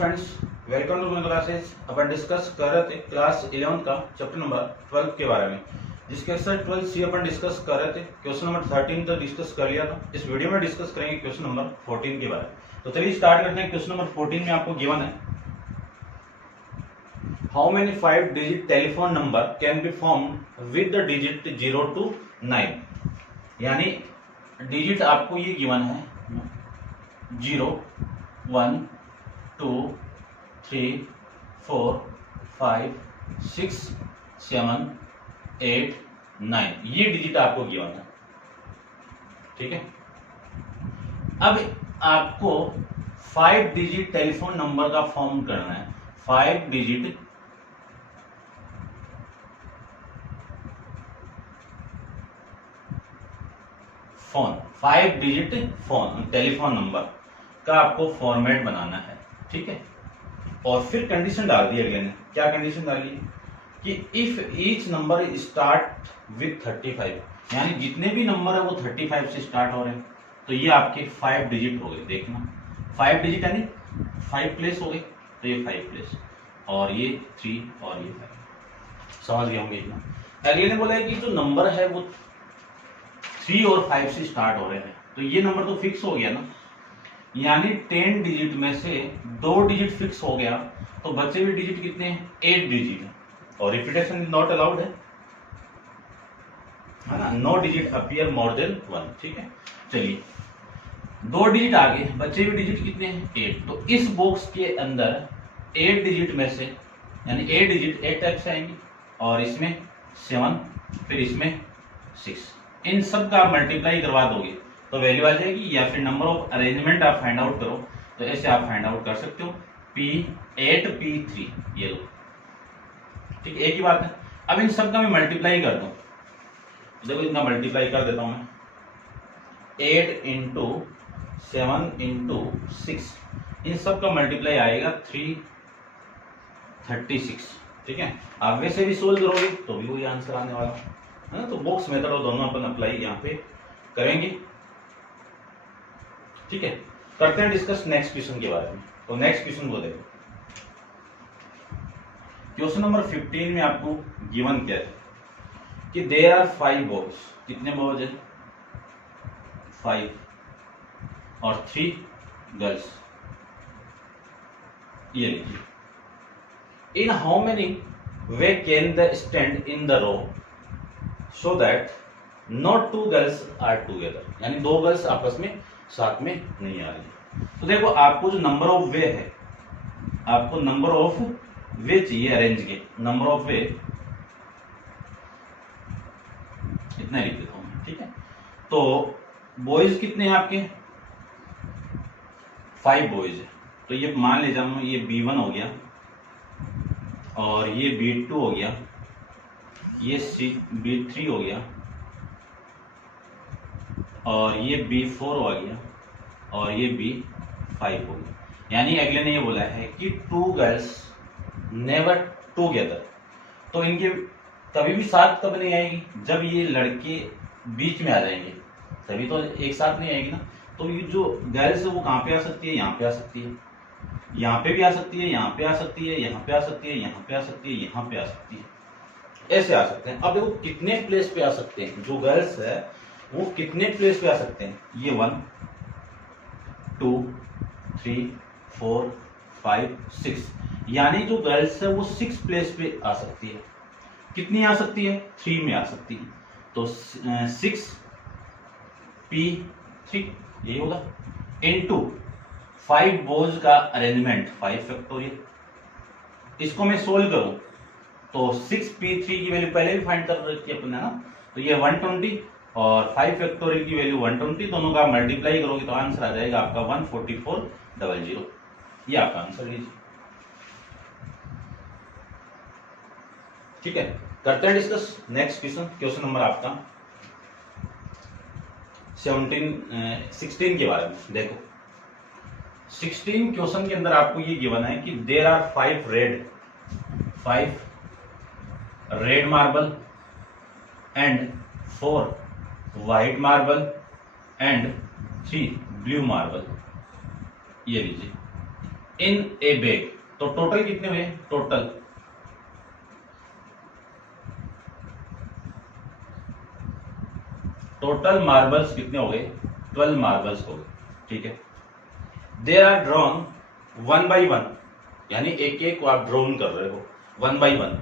Friends, welcome to my classes. अपन discuss कर रहे थे क्लास 11 का चैप्टर नंबर 12 के बारे में, जिसके एक्सरसाइज 12 सी अपन डिस्कस कर रहे थे। क्वेश्चन नंबर 13 तो डिस्कस कर लिया था। इस वीडियो में डिस्कस करेंगे क्वेश्चन नंबर 14 के बारे में। तो चलिए स्टार्ट करते हैं। क्वेश्चन नंबर 14 में आपको गिवन है, how many 5 digit telephone number can be formed with the digit 0 to 9। यानी डिजिट आपको ये गिवन है 0 1 2 3 4 5 6 7 8 9, ये डिजिट आपको गिवन है। ठीक है, अब आपको 5 डिजिट टेलीफोन नंबर का फॉर्म करना है। 5 digit phone, 5 digit phone telephone number का आपको फॉर्मेट बनाना है। ठीक है, और फिर कंडीशन डाल दी अगले ने। क्या कंडीशन डाली कि if each number start with 35, यानी जितने भी नंबर है वो 35 से स्टार्ट हो रहे हैं, तो ये आपके 5 डिजिट हो गए। देखना 5 डिजिट यानी 5 प्लेस हो गए, तो ये 5 प्लेस, और ये 3 और ये 5। समझ गए होंगे इतना। अगले ने बोला है कि जो नंबर है वो 3 और 5 से स्टार्ट हो रहे हैं, तो ये नंबर तो फिक्स हो गया ना, यानी 10 डिजिट में से 2 डिजिट फिक्स हो गया, तो बचे हुए डिजिट कितने हैं? 8 डिजिट है, और रिपीटेशन नॉट अलाउड है ना। No digit appear more than 1। ठीक है, चलिए 2 डिजिट आगे, बचे हुए डिजिट कितने हैं? 8। तो इस बॉक्स के अंदर 8 डिजिट में से, यानी 8 डिजिट 8 टाइप से आएंगे, और इसमें 7, फिर इसमें 6, इन सब का मल्टीप्लाई करवा दोगे तो वैल्यू आ जाएगी। या फिर नंबर ऑफ अरेंजमेंट आप फाइंड आउट करो, तो ऐसे आप फाइंड आउट कर सकते हो। P8 P3 ये लो। ठीक, एक ही बात है। अब इन सब का मैं मल्टीप्लाई कर दूं, देखो इनका मल्टीप्लाई कर देता हूं मैं। 8 इंटू 7 इंटू 6, इन सब का मल्टीप्लाई आएगा 336। ठीक है, आप वैसे भी सोल्व करोगे तो भी वही आंसर आने वाला है ना। तो बॉक्स मेथड और दोनों अपन अप्लाई यहाँ पे करेंगे। ठीक है, करते हैं डिस्कस नेक्स्ट क्वेश्चन के बारे में। तो नेक्स्ट क्वेश्चन को देखो, क्वेश्चन नंबर 15 में आपको गिवन क्या है कि देयर आर 5 बॉयज। कितने बॉयज है? 5, और 3 गर्ल्स। ये लिखिए, in how many way can the stand in the row so that not 2 girls are together, यानी 2 गर्ल्स आपस में साथ में नहीं आ रही। तो देखो आपको जो नंबर ऑफ वे है, आपको नंबर ऑफ वे चाहिए अरेंज के। नंबर ऑफ वे इतना लिख देता हूं। ठीक है, तो बॉयज कितने हैं आपके? 5 बॉयज है, तो ये मान ले जाऊं ये B1 हो गया, और ये B2 हो गया, ये B3 हो गया, और ये B4 हो गया, और ये B5 हो गया। यानी अगले ने ये बोला है कि 2 गर्ल्स नेवर टुगेदर, तो इनके कभी भी साथ कब नहीं आएगी? जब ये लड़के बीच में आ जाएंगे, तभी तो एक साथ नहीं आएगी ना। तो ये जो गर्ल्स है वो कहाँ पे आ सकती है? यहाँ पे आ सकती है, यहाँ पे भी आ सकती है, यहाँ पे आ सकती है, यहाँ पे आ सकती है, यहाँ पे आ सकती है, यहाँ पे आ सकती है, ऐसे आ सकते हैं। अब देखो कितने प्लेस पे आ सकते हैं जो गर्ल्स है, वो कितने प्लेस पे आ सकते हैं? ये 1 2 3 4 5 6, यानी जो गर्ल्स है वो 6 प्लेस पे आ सकती है। कितनी आ सकती है? 3 में आ सकती है। तो 6 P3 यही होगा, इनटू 5 बॉयज का अरेंजमेंट 5 फैक्टोरियल। इसको मैं सोल्व करूं तो 6P3 की वैल्यू पहले भी फाइंड कर रखी है अपने ना, तो ये 120, और 5 फैक्टोरियल की वैल्यू 120, दोनों का मल्टीप्लाई करोगे तो आंसर आ जाएगा आपका 14400। ये आपका आंसर लीजिए। ठीक है, करते हैं discuss next question. Question number आपका 16 के बारे में। देखो 16 क्वेश्चन के अंदर आपको ये गिवन है कि there are 5 red marble and 4 white marble and 3 blue marble. ये लीजिए, इन ए बैग। तो टोटल कितने हुए? टोटल मार्बल्स कितने हो गए? 12 मार्बल्स हो गए। ठीक है, they are drawn one by one, यानी एक एक को आप ड्रॉन कर रहे हो one by one,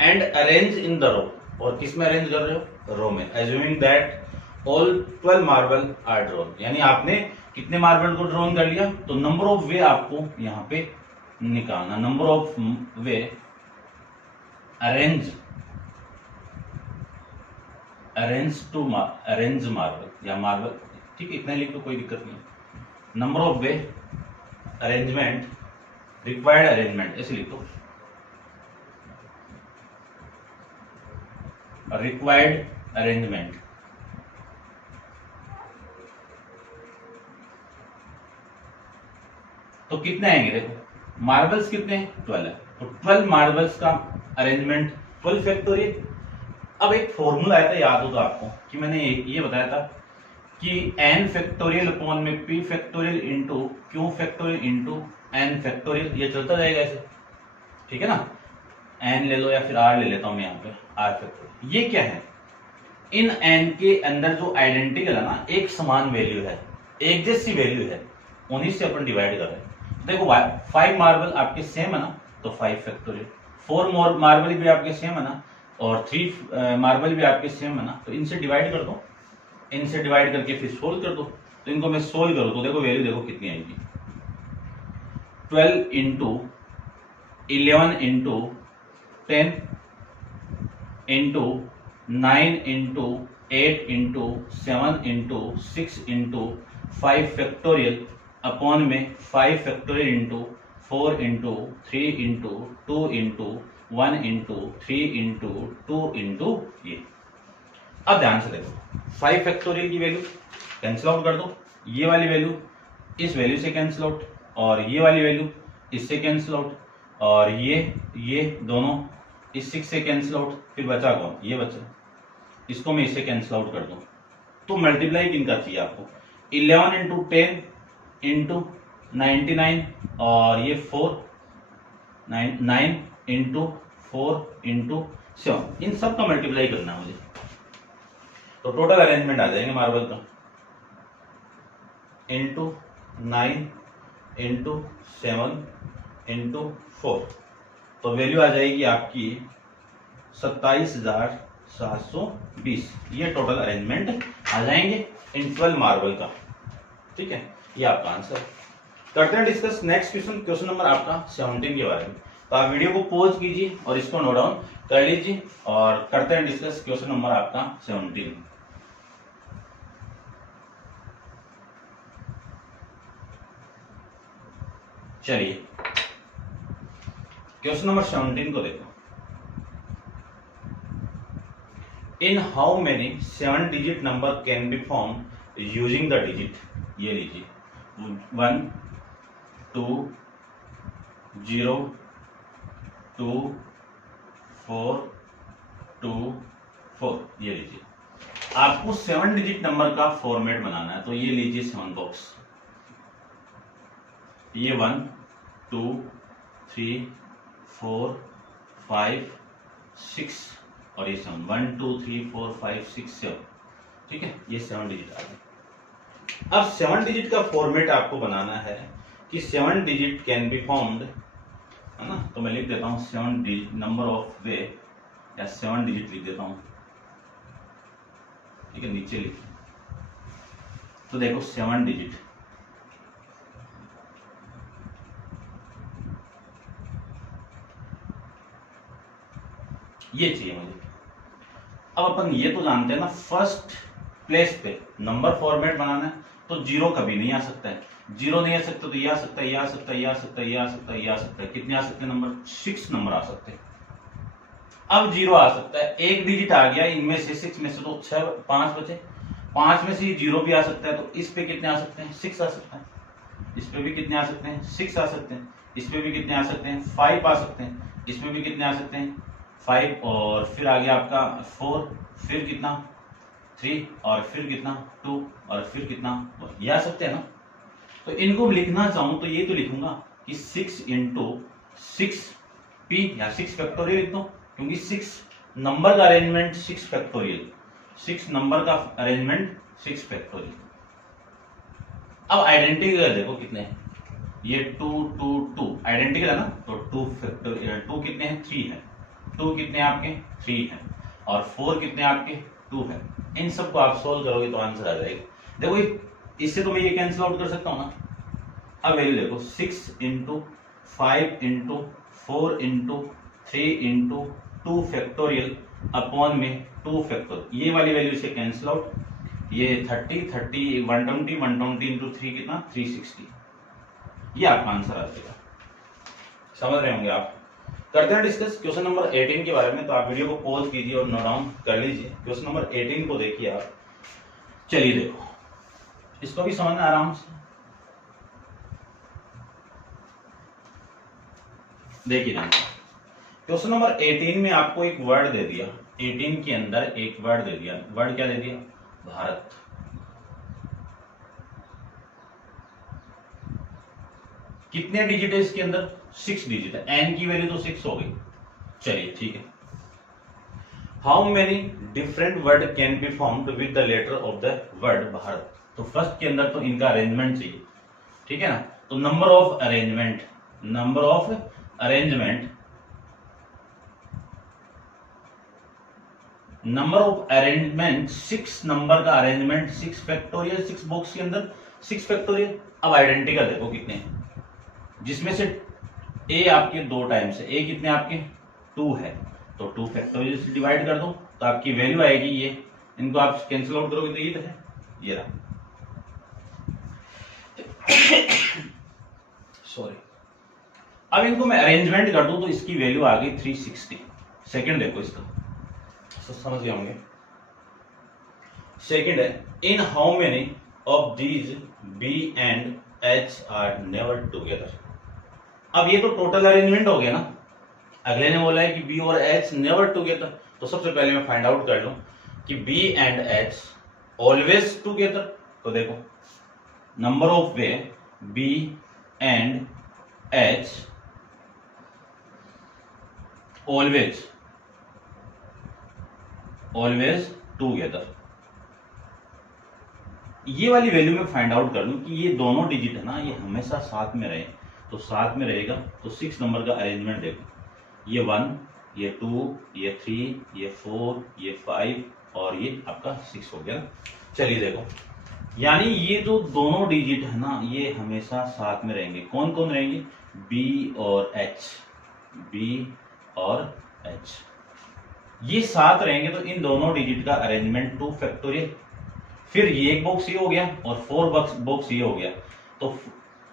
and arrange in the row. और किस में अरेंज कर रहे हो? रो में। Assuming that all 12 marble are drawn, यानी आपने कितने मार्बल को ड्रॉन कर लिया? तो नंबर ऑफ वे आपको यहां पे निकालना, number of way arrange marble या मार्बल, ठीक है, इतना लिख लो, कोई दिक्कत नहीं। Number of way arrangement, required arrangement, ऐसे लिखो, रिक्वायर्ड अरेंजमेंट। तो कितने आएंगे? देखो मार्बल्स कितने हैं? 12 है, तो 12 मार्बल्स का अरेंजमेंट 12 फैक्टोरियल। अब एक फॉर्मूला आया था, याद हो तो आपको, कि मैंने ये बताया था कि n फैक्टोरियल अपॉन में p factorial into q factorial into n factorial, ये चलता जाएगा ऐसे, ठीक है ना। n ले लो या फिर r ले लेता हूं मैं यहाँ पे, r फैक्टोरियल। ये क्या है? इन n के अंदर जो आइडेंटिकल है ना, एक समान वैल्यू है, एक जैसी वैल्यू है, उन्हीं से अपन डिवाइड कर रहे हैं। देखो 5 मार्बल आपके सेम है ना, तो 5 फैक्टोरियल। 4 मार्बल भी आपके सेम है ना, और 3 मार्बल भी आपके सेम है ना, तो इनसे डिवाइड कर दो, इनसे डिवाइड करके फिर सोल्व कर दो। तो इनको मैं सोल्व करूं तो देखो वैल्यू देखो कितनी आएगी, 12 into 11 into 10 into 9 into 8 into 7 into 6 into 5 factorial upon में 5 factorial into 4 into 3 into 2 into 1 into 3 into 2 into ये। अब ध्यान से देखो, 5 फैक्टोरियल की वैल्यू कैंसिल आउट कर दो, ये वाली वैल्यू इस वैल्यू से कैंसिल आउट, और ये वाली वैल्यू इससे कैंसिल आउट, और ये दोनों इस 6 से कैंसिल आउट, फिर बचा कौन? ये बचा, इसको मैं इससे कैंसिल आउट कर दूं। तो मल्टीप्लाई किनका चाहिए आपको? 11 इंटू 10 इंटू 99, और ये 9 इंटू 4 इंटू 7, इन सब का मल्टीप्लाई करना है मुझे। तो टोटल अरेंजमेंट आ जाएंगे मार्बल का, इंटू 9 इंटू 7 इंटू 4, तो वैल्यू आ जाएगी आपकी 27,720। ये टोटल अरेंजमेंट आ जाएंगे इन 12 मार्बल का। ठीक है, ये आपका आंसर। करते हैं discuss next question, question number आपका 17 के बारे में। तो आप वीडियो को पॉज कीजिए और इसको नोट डाउन कर लीजिए, और करते हैं डिस्कस क्वेश्चन नंबर आपका 17। चलिए क्वेश्चन नंबर 17 को देखो। इन how many 7 digit number can be form using the digit, ये लीजिए 1 2 0 2 4 2 4, ये लीजिए। आपको 7 डिजिट नंबर का फॉर्मेट बनाना है, तो ये लीजिए 7 बॉक्स, ये 1 2 3 4 5 6 और ये 7, 1 2 3 4 5 6 7, ठीक है, ये 7 डिजिट आ गए। अब 7 डिजिट का फॉर्मेट आपको बनाना है कि 7 डिजिट कैन बी फॉर्म्ड, है ना। तो मैं लिख देता हूं 7 डिजिट नंबर ऑफ वे, या 7 डिजिट लिख देता हूं, ठीक है, नीचे लिख। तो देखो 7 डिजिट, ये चाहिए मुझे। अब अपन ये तो जानते हैं ना, फर्स्ट प्लेस पे नंबर फॉर्मेट बनाना है, तो 0 कभी नहीं आ सकता है, 0 नहीं आ सकता, तो ये आ सकता है, ये आ सकता है, ये आ सकता है, ये आ सकता है, ये आ सकता है। कितने आ सकते हैं नंबर? 6 नंबर आ सकते हैं। अब 0 आ सकता है, एक डिजिट आ गया इनमें से, 6 में से तो 5 बचे, 5 में से 0 भी आ सकता है, तो इस पे कितने आ सकते हैं? 6 आ सकता है। इस पे भी कितने आ सकते हैं? 6 आ सकते हैं। इस पे भी कितने आ सकते हैं? 5 आ सकते हैं। इसमें भी कितने आ सकते हैं? 5, और फिर आ गया आपका 4, फिर कितना? 3, और फिर कितना? 2, और फिर कितना? 1, ये आ सकते हैं ना। तो इनको लिखना चाहूं तो ये तो लिखूंगा, कि 6 इंटू 6p या 6 फैक्टोरियल लिख दो, क्योंकि 6 नंबर का अरेंजमेंट 6 फैक्टोरियल, 6 नंबर का अरेंजमेंट 6 फैक्टोरियल। अब आइडेंटिकल देखो कितने हैं, ये 2 2 2 आइडेंटिकल है ना, तो 2 फैक्टोरियल 2 कितने हैं 3 है, 2 कितने आपके 3 है, और 4 कितने आपके 2 है। इन सबको आप सोल्व करोगे तो आंसर आ जाएगा। देखो इससे तो मैं ये कैंसिल आउट कर सकता हूं ना। अब वैल्यू देखो 6 into 5 into 4 into 3 into 2 factorial upon में 2 फैक्टोरियल, ये वाली वैल्यू से कैंसिल आउट, ये 30 30 120 120 इंटू 3 कितना 360, ये आपका आंसर आ जाएगा। समझ रहे होंगे आप। करते हैं डिस्कस क्वेश्चन नंबर 18 के बारे में। तो आप वीडियो को पॉज कीजिए और नोट डाउन कर लीजिए। क्वेश्चन नंबर 18 को देखिए आप। चलिए देखो, इसको भी समझना आराम से। देखिए ना, क्वेश्चन नंबर 18 में आपको एक वर्ड दे दिया, 18 के अंदर एक वर्ड दे दिया। वर्ड क्या दे दिया? भारत। कितने डिजिट है इसके अंदर? 6 डिजिट है। एन की वैल्यू तो 6 हो गई। चलिए ठीक है। How many different word can be formed with the letter of the word Bharat? तो फर्स्ट के अंदर तो इनका अरेंजमेंट चाहिए, ठीक है ना। तो number of arrangement, number of arrangement, number of arrangement 6 number का अरेंजमेंट 6 फैक्टोरियल, 6 बॉक्स के अंदर 6 फैक्टोरियल। अब आइडेंटिकल देखो कितने, जिसमें से ए आपके 2 टाइम्स है, ए कितने आपके 2 है, तो 2 फैक्टोरियल से डिवाइड कर दो तो आपकी वैल्यू आएगी ये। इनको आप कैंसिल आउट करोगे तो ये है, ये रहा। सॉरी। अब इनको मैं अरेंजमेंट कर दूं तो इसकी वैल्यू आ गई 360। सेकंड देखो इसका, तो समझ गए होंगे। सेकंड है, in how many of these B and H are never together. अब ये तो टोटल अरेंजमेंट हो गया ना। अगले ने बोला है कि बी और एच नेवर टुगेदर, तो सबसे पहले मैं फाइंड आउट कर लूं कि B and H always together. तो देखो number of way B and H always together. ये वाली वैल्यू में फाइंड आउट कर लूं कि ये दोनों डिजिट है ना, ये हमेशा साथ में रहे, तो साथ में रहेगा। तो 6 नंबर का अरेंजमेंट देखो, ये 1, ये 2, ये 3, ये 4, ये 5 और ये आपका 6 हो गया। चलिए देखो, यानी ये जो दोनों डिजिट है ना, ये हमेशा साथ में रहेंगे। कौन कौन रहेंगे? बी और एच, बी और एच, ये साथ रहेंगे। तो इन दोनों डिजिट का अरेंजमेंट 2 फैक्टोरियल, फिर ये एक बॉक्स ये हो गया और 4 बॉक्स ये हो गया। तो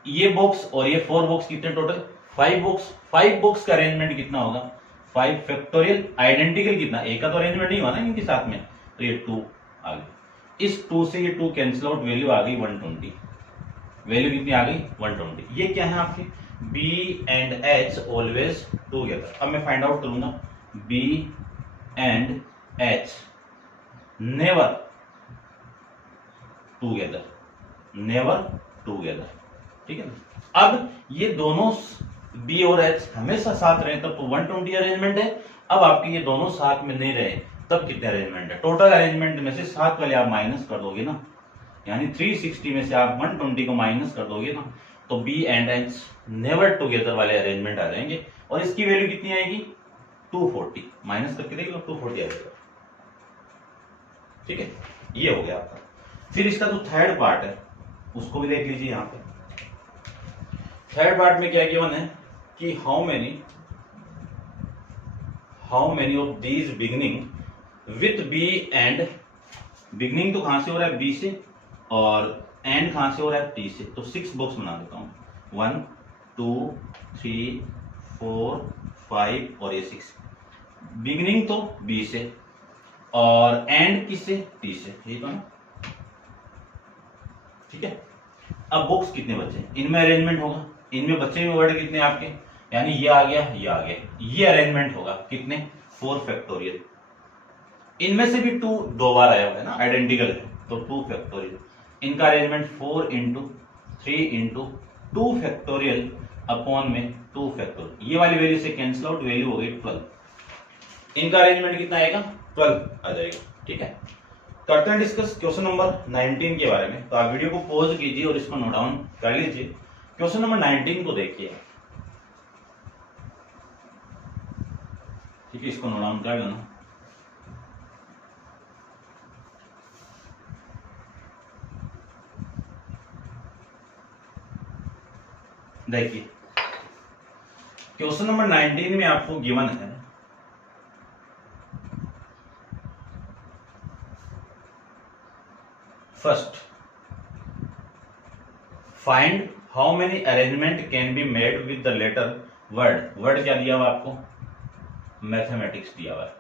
ये बॉक्स और ये 4 बॉक्स कितने टोटल? 5 बॉक्स। 5 बॉक्स का अरेंजमेंट कितना होगा? 5 फैक्टोरियल। आइडेंटिकल कितना? एक का तो अरेंजमेंट नहीं हुआ ना इनके साथ में, तो ये 2 आ गया। इस 2 से ये 2 कैंसिल आउट, वैल्यू आ गई 120। वैल्यू कितनी आ गई? 120। ये क्या है आपके? B and H always together. अब मैं फाइंड आउट करूंगा B and H never together, never together, ठीक है ना। अब ये दोनों बी और एच हमेशा साथ रहे तब तो 120 अरेंजमेंट है। अब आपके ये दोनों साथ में नहीं रहे तब कितने अरेंजमेंट है? टोटल अरेंजमेंट में से 7 वाले आप माइनस कर दोगे ना, यानी 360 में से आप 120 को माइनस कर दोगे ना, तो B and H never together वाले अरेंजमेंट आ जाएंगे। और इसकी वैल्यू कितनी आएगी? 240। माइनस करके देख लो, 240 आ जाएगा, ठीक है। ये हो गया आपका। फिर इसका जो थर्ड पार्ट है उसको भी देख लीजिए। यहां पे थर्ड पार्ट में क्या गिवन है कि how many of these beginning with B and, beginning तो कहां से हो रहा है? बी से, और एंड कहां से हो रहा है? टी से। तो 6 बॉक्स बना देता हूं, 1 2 3 4 5 और ये 6। बिगनिंग तो बी से और एंड किससे? टी से, ठीक है ना, ठीक है। अब बॉक्स कितने बचे? इनमें अरेंजमेंट होगा, इनमें बचे हुए वर्ड कितने आपके, यानी ये आ गया, ये आ गया, ये अरेंजमेंट होगा कितने? 4 फैक्टोरियल। इनमें से भी 2 2 बार आया हुआ है ना, आइडेंटिकल है, तो 2 फैक्टोरियल। इनका arrangement 4 into 3 into 2 factorial upon में 2 फैक्टोरियल, ये वाली वैल्यू से कैंसिल आउट, वैल्यू हो गई 12। इनका अरेंजमेंट कितना आएगा? 12 आ जाएगा। ठीक है, करते हैं डिस्कस क्वेश्चन नंबर 19 के बारे में। तो आप वीडियो को पॉज कीजिए और इसको नोट डाउन कर लीजिए। क्वेश्चन नंबर 19 को देखिए। ठीक है, इसको नोट डाउन कर लेना। देखिए क्वेश्चन नंबर 19 में आपको गिवन है first, find how many arrangement can be made with the letter word. Word क्या दिया हुआ आपको? मैथमेटिक्स दिया हुआ है,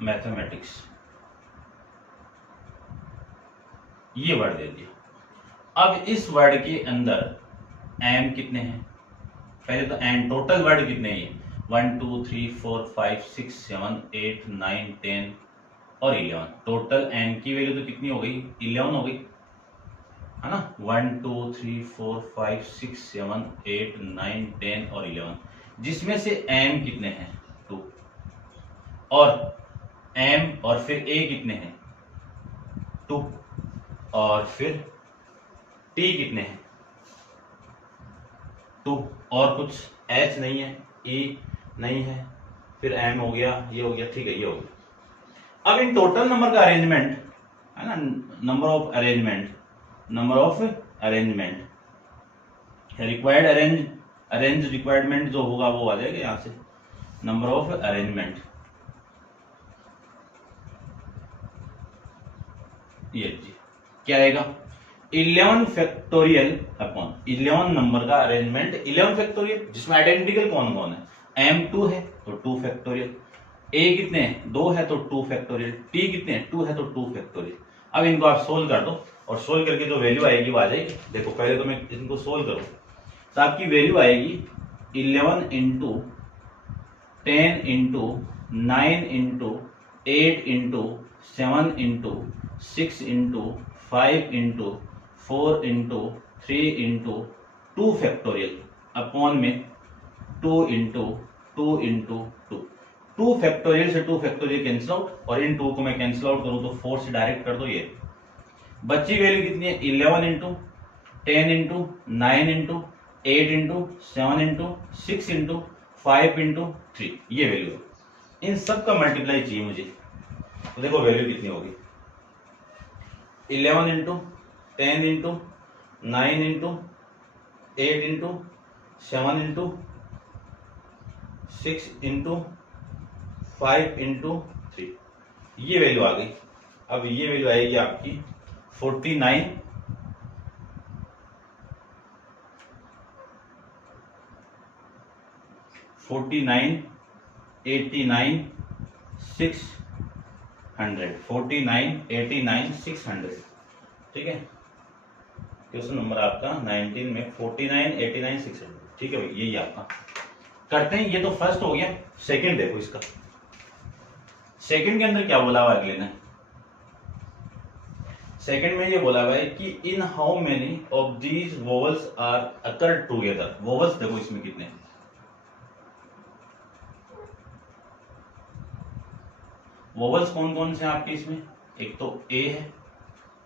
मैथमेटिक्स, ये वर्ड दे दिया। अब इस वर्ड के अंदर एम कितने हैं? पहले तो एम टोटल वर्ड कितने हैं? 1 2 3 4 5 6 7 8 9 10 और 11। टोटल एम की वैल्यू तो कितनी हो गई? 11 हो गई, है ना। 1 2 3 4 5 6 7 8 9 10 और 11, जिसमें से एम कितने हैं? 2, और एम और फिर ए कितने हैं? 2, और फिर टी कितने हैं? 2, और कुछ एच नहीं है, ई नहीं है, फिर एम हो गया, ये हो गया। ठीक है, ये हो गया। अब इन टोटल नंबर का अरेंजमेंट है ना, number of arrangement required arrange requirement जो होगा वो आ जाएगा यहां से, नंबर ऑफ अरेंजमेंट। ये जी क्या आएगा? 11 फैक्टोरियल अपॉन 11 नंबर का अरेंजमेंट 11 फैक्टोरियल, जिसमें आइडेंटिकल कौन कौन है? एम 2 है तो 2 फैक्टोरियल, ए कितने हैं? 2 है तो 2 फैक्टोरियल, टी कितने हैं? 2 है तो 2 फैक्टोरियल। अब इनको आप सोल्व कर दो और सोल्व करके जो वैल्यू आएगी वो आ जाएगी। देखो पहले तो मैं इनको सोल्व करूं तो आपकी वैल्यू आएगी 11 into 10 into 9 into 8 into 7 into 6 into 5 into 4 into 3 into 2 factorial upon में 2 इंटू 2 इंटू 2 फैक्टोरियल से 2 फैक्टोरियल कैंसिल आउट, और इन 2 को मैं कैंसिल आउट करूं तो 4 से डायरेक्ट कर दो। ये बच्ची वैल्यू कितनी है? 11 into 10 into 9 into 8 into 7 into 6 into 5 into 3, ये वैल्यू है। इन सब का मल्टीप्लाई चाहिए मुझे, तो देखो वैल्यू कितनी होगी? 11 into 10 into 9 into 8 into 7 into 6 into 5 into 3, ये वैल्यू आ गई। अब ये वैल्यू आएगी आपकी 49 89 600 49 89 600। ठीक है, क्वेश्चन नंबर आपका 19 में 49 89 600। ठीक है भाई, यही आपका करते हैं। ये तो फर्स्ट हो गया। सेकंड देखो, इसका सेकंड के अंदर क्या बोला हुआ अगले ने? सेकंड में ये बोला हुआ है कि in how many of these vowels are occur together. Vowels देखो इसमें कितने हैं? वोवल्स कौन कौन से हैं आपके इसमें? एक तो ए है,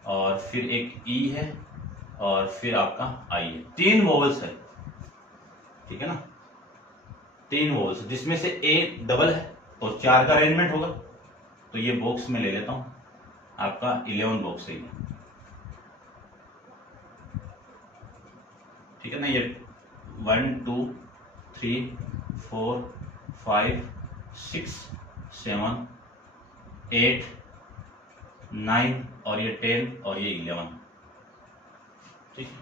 और फिर एक ई है, और फिर आपका आई है। 3 वोवल्स है, ठीक है ना, 3 वोवल्स, जिसमें से ए डबल है तो 4 का अरेंजमेंट होगा। तो ये बॉक्स में ले लेता हूं, आपका 11 बॉक्स है ये, ठीक है ना। ये 1 2 3 4 5 6 7 8 9 और ये 10 और ये 11। ठीक है,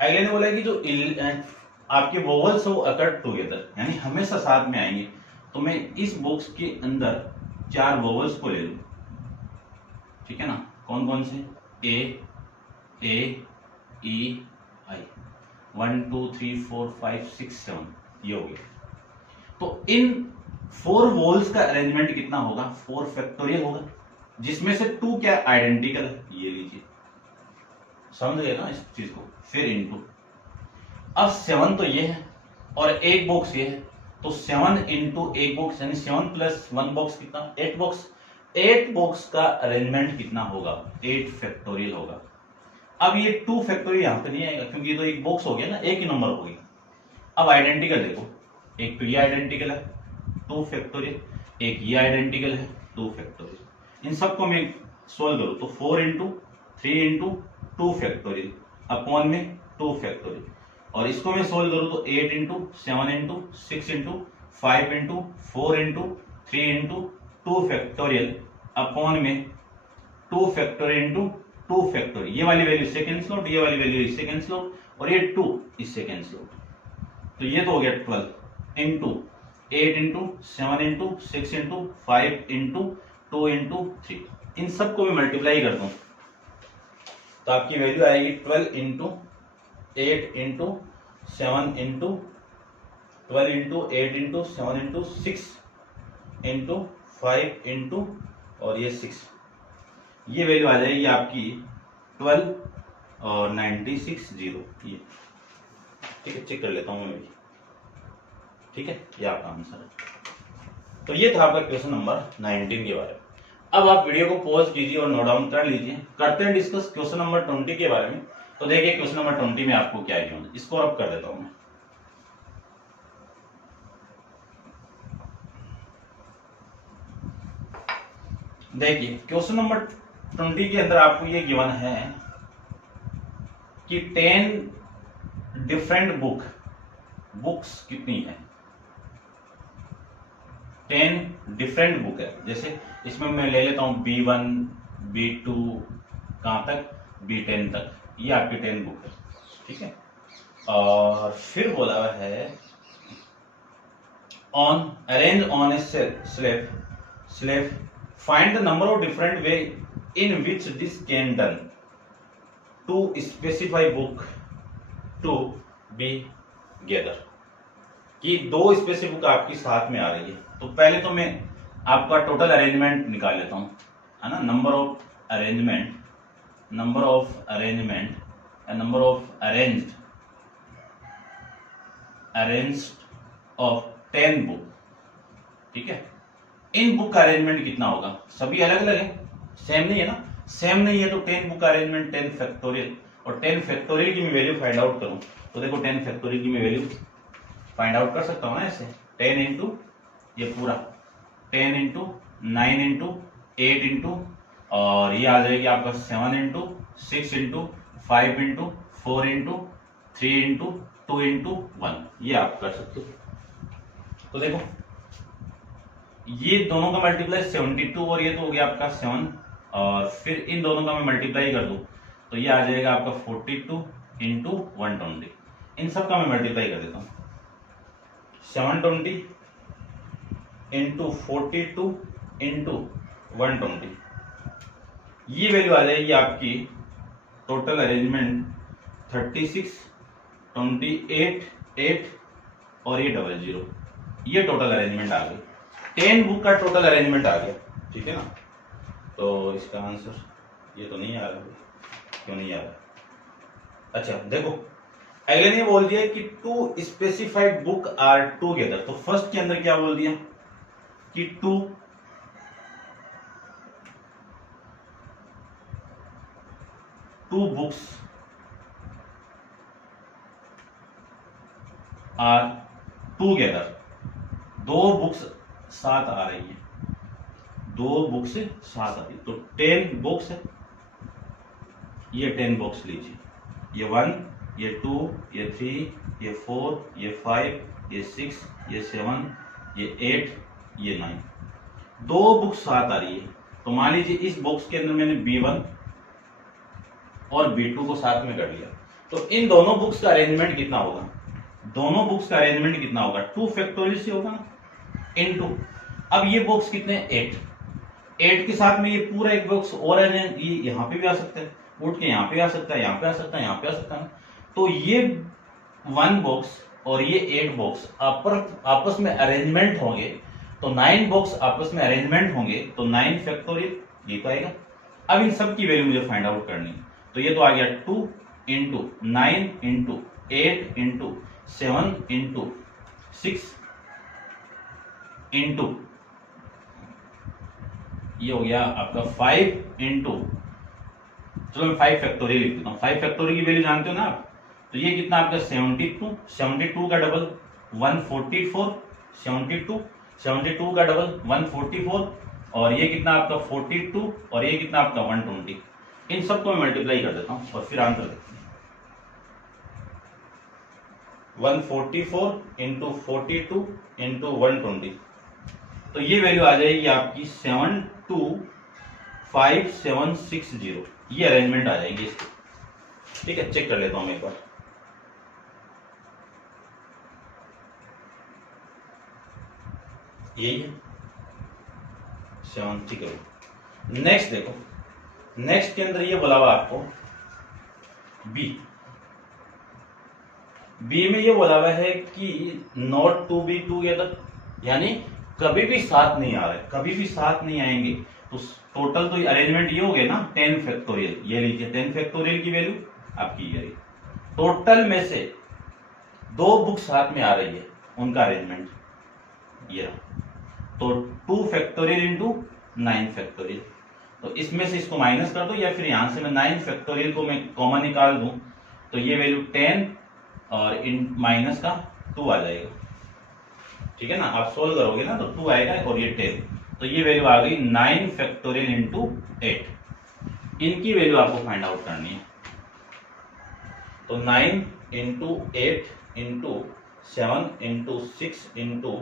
अगले ने बोला कि जो आपके वोवल्स हो अकर टुगेदर, यानी हमेशा साथ में आएंगे। तो मैं इस बॉक्स के अंदर 4 वोवल्स को ले लूं, ठीक है ना। कौन कौन से? ए ई आई, 1 2 3 4 5 6 7, ये हो गया। तो इन 4 वोल्स का अरेंजमेंट कितना होगा? 4 फैक्टोरियल होगा, जिसमें से 2 क्या आइडेंटिकल है, ये लीजिए समझ गए ना इस चीज को, फिर इनटू, अब 7 तो ये है और एक बॉक्स ये है, तो 7 इंटू एक बॉक्स यानी 7 प्लस 1 बॉक्स कितना, 8 बॉक्स। 8 बॉक्स का अरेंजमेंट कितना होगा, 8 फैक्टोरियल होगा। अब ये 2 फैक्टोरियल यहाँ पे नहीं आएगा क्योंकि ये तो एक बॉक्स हो गया ना, एक ही नंबर होगी। अब आइडेंटिकल देखो, एक तो ये आइडेंटिकल है 2 फैक्टोरियल, एक ये आइडेंटिकल है 2 फैक्टोरियल। इन सबको मैं सोल्व करूँ तो 4 इंटू 3 इंटू 2 फैक्टोरियल अपॉन में 2 फैक्टोरियल, और इसको मैं सोल्व करूँ तो 8 into 7 into 6 into 5 into 4 into 3 into 2 factorial upon में 2 फैक्टोरियल इंटू 2 फैक्टोरियल। ये वाली वैल्यू इससे कैंसिल आउट, ये वाली वैल्यू इससे कैंसिल आउट, और ये 2 इससे कैंसिल आउट। तो ये तो हो गया 12 into 8 into 7 into 6 into 5 into 2 into 3। इन सबको मैं मल्टीप्लाई कर दूं तो आपकी वैल्यू आएगी 12 into 8 into 7 into 12 into 8 into 7 into 6 into 5 into और ये 6, ये वैल्यू आ जाएगी आपकी 12 और 96 0। ये ठीक है, चेक कर लेता हूं मैं भी। ठीक है, ये आपका आंसर है। तो ये था आपका क्वेश्चन नंबर 19 के बारे में। अब आप वीडियो को पॉज कीजिए और नोट डाउन कर लीजिए, करते हैं डिस्कस क्वेश्चन नंबर 20 के बारे में। तो देखिए क्वेश्चन नंबर 20 में आपको क्या है, इसको अब कर देता हूं मैं। देखिए क्वेश्चन नंबर 20 के अंदर आपको ये गिवन है कि 10 डिफरेंट बुक्स कितनी है, 10 डिफरेंट बुक है। जैसे इसमें मैं ले लेता हूं B1 B2 कहां तक, B10 तक, ये आपकी 10 बुक है। ठीक है, और फिर बोला हुआ है on arrange on a slab find the number of different way in which this can done to specify book together, कि 2 स्पेसिफिक बुक आपकी साथ में आ रही है। तो पहले तो मैं आपका टोटल अरेंजमेंट निकाल लेता हूं, है ना, number of arrangement number of arranged of 10 book. ठीक है, इन बुक का अरेंजमेंट कितना होगा, सभी अलग अलग है, सेम नहीं है ना, सेम नहीं है तो 10 बुक का अरेंजमेंट 10 फैक्टोरियल, और 10 फैक्टोरियल की मैं वैल्यू फाइंड आउट करूं तो देखो 10 फैक्टोरियल की मैं वैल्यू फाइंड आउट कर सकता हूं ना ऐसे, 10 इंटू ये पूरा 10 इंटू 9 इंटू 8 इंटू और ये आ जाएगी आपका 7 into 6 into 5 into 4 into 3 into 2 into 1, ये आप कर सकते हो। तो देखो ये दोनों का मल्टीप्लाई 72 और ये तो हो गया आपका 7, और फिर इन दोनों का मैं मल्टीप्लाई कर दूं तो ये आ जाएगा आपका 42 इंटू 120। इन सब का मैं मल्टीप्लाई कर देता हूं, 720 इंटू 42 इंटू 120, ये वैल्यू आ जाएगी आपकी टोटल अरेंजमेंट 36 28 8 और ये 00, ये टोटल अरेंजमेंट आ गई, 10 बुक का टोटल अरेंजमेंट आ गया। ठीक है ना, तो इसका आंसर ये तो नहीं आ रहा, क्यों नहीं आ रहा। अच्छा देखो अगले ने बोल दिया कि 2 स्पेसिफाइड बुक आर टुगेदर, तो फर्स्ट के अंदर क्या बोल दिया कि 2 बुक्स आर टुगेदर, 2 बुक्स साथ आ रही है, 2 बुक्स साथ आ रही है, तो 10 बुक्स है, ये 10 बुक्स लीजिए, ये 1 ये 2 ये 3 ये 4 ये 5 ये 6 ये 7 ये 8 ये 9, 2 बुक्स साथ आ रही है। तो मान लीजिए इस बॉक्स के अंदर मैंने B1 और B2 को साथ में कर लिया, तो इन दोनों बुक्स का अरेंजमेंट कितना होगा, दोनों बुक्स का अरेंजमेंट कितना होगा, 2 फैक्टोरियल से होगा ना, इनटू, अब ये बॉक्स कितने 8 के साथ में ये पूरा एक बॉक्स और है, ये यहाँ पे भी आ सकता है, उठ के यहाँ पे आ सकता है, यहाँ पे आ सकता है, यहाँ पे आ सकता है, तो ये 1 बॉक्स और ये 8 बॉक्स आपस में अरेंजमेंट होंगे, तो 9 बॉक्स आपस में अरेंजमेंट होंगे, तो 9 फैक्टोरियल ये तो आएगा। अब इन सब की वैल्यू मुझे फाइंड आउट करनी है, तो ये तो आ गया 2 into 9 into 8 into 7 into 6 into ये हो गया आपका 5 इंटू, चलो मैं 5 फैक्टोरियल लिख देता हूँ। 5 फैक्टोरियल की वैल्यू जानते हो ना आप, तो ये कितना आपका 72, 72 का डबल 144, 72, 72 का डबल 144, और ये कितना आपका 42, और ये कितना आपका 120। इन सबको मैं मल्टीप्लाई कर देता हूँ और फिर आंसर देखते हैं। 144 इंटू 42 इंटू 120, तो ये वैल्यू आ जाएगी आपकी 72560। ये अरेंजमेंट आ जाएगी इसकी। ठीक है, चेक कर लेता हूं मैं एक बार। यही है 7, ठीक है। नेक्स्ट देखो, नेक्स्ट के अंदर ये बोला हुआ आपको बी में ये बोला हुआ है कि नॉट टू बी टूगेदर, यानी कभी भी साथ नहीं आ रहे, कभी भी साथ नहीं आएंगे। तो टोटल तो अरेंजमेंट ये हो गया ना 10 फैक्टोरियल। ये लीजिए 10 फैक्टोरियल की वैल्यू आपकी ये रही। टोटल में से 2 बुक साथ में आ रही है, उनका अरेंजमेंट ये रहा। तो 2 फैक्टोरियल इंटू 9 फैक्टोरियल, तो इसमें से इसको माइनस कर दो, या फिर यहां से मैं 9 फैक्टोरियल को मैं कॉमन निकाल दूं, तो ये वैल्यू 10 और इन माइनस का 2 आ जाएगा। ठीक है ना, आप सोल्व करोगे ना तो 2 आएगा और ये 10, तो ये वैल्यू आ गई 9 फैक्टोरियल इंटू 8। इनकी वैल्यू आपको फाइंड आउट करनी है। तो 9 into 8 into 7 into 6 into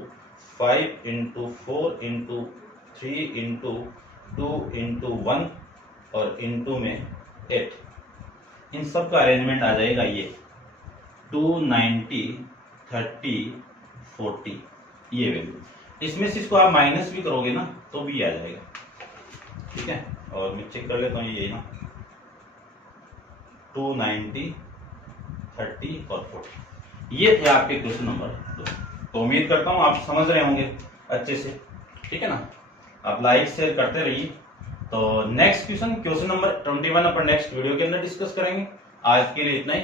5 into 4 into 3 into 2 into 1 और इंटू में 8, इन सब का अरेंजमेंट आ जाएगा ये 290, 30, 40, ये वैल्यू। इसमें से इसको आप माइनस भी करोगे ना तो भी आ जाएगा। ठीक है, और मैं चेक कर लेता हूँ ये ना 290, 30 और 40, ये थे आपके क्वेश्चन नंबर 2। तो उम्मीद करता हूँ आप समझ रहे होंगे अच्छे से। ठीक है ना, आप लाइक शेयर करते रहिए। तो नेक्स्ट क्वेश्चन नंबर 21 अपन नेक्स्ट वीडियो के अंदर डिस्कस करेंगे। आज के लिए इतना ही।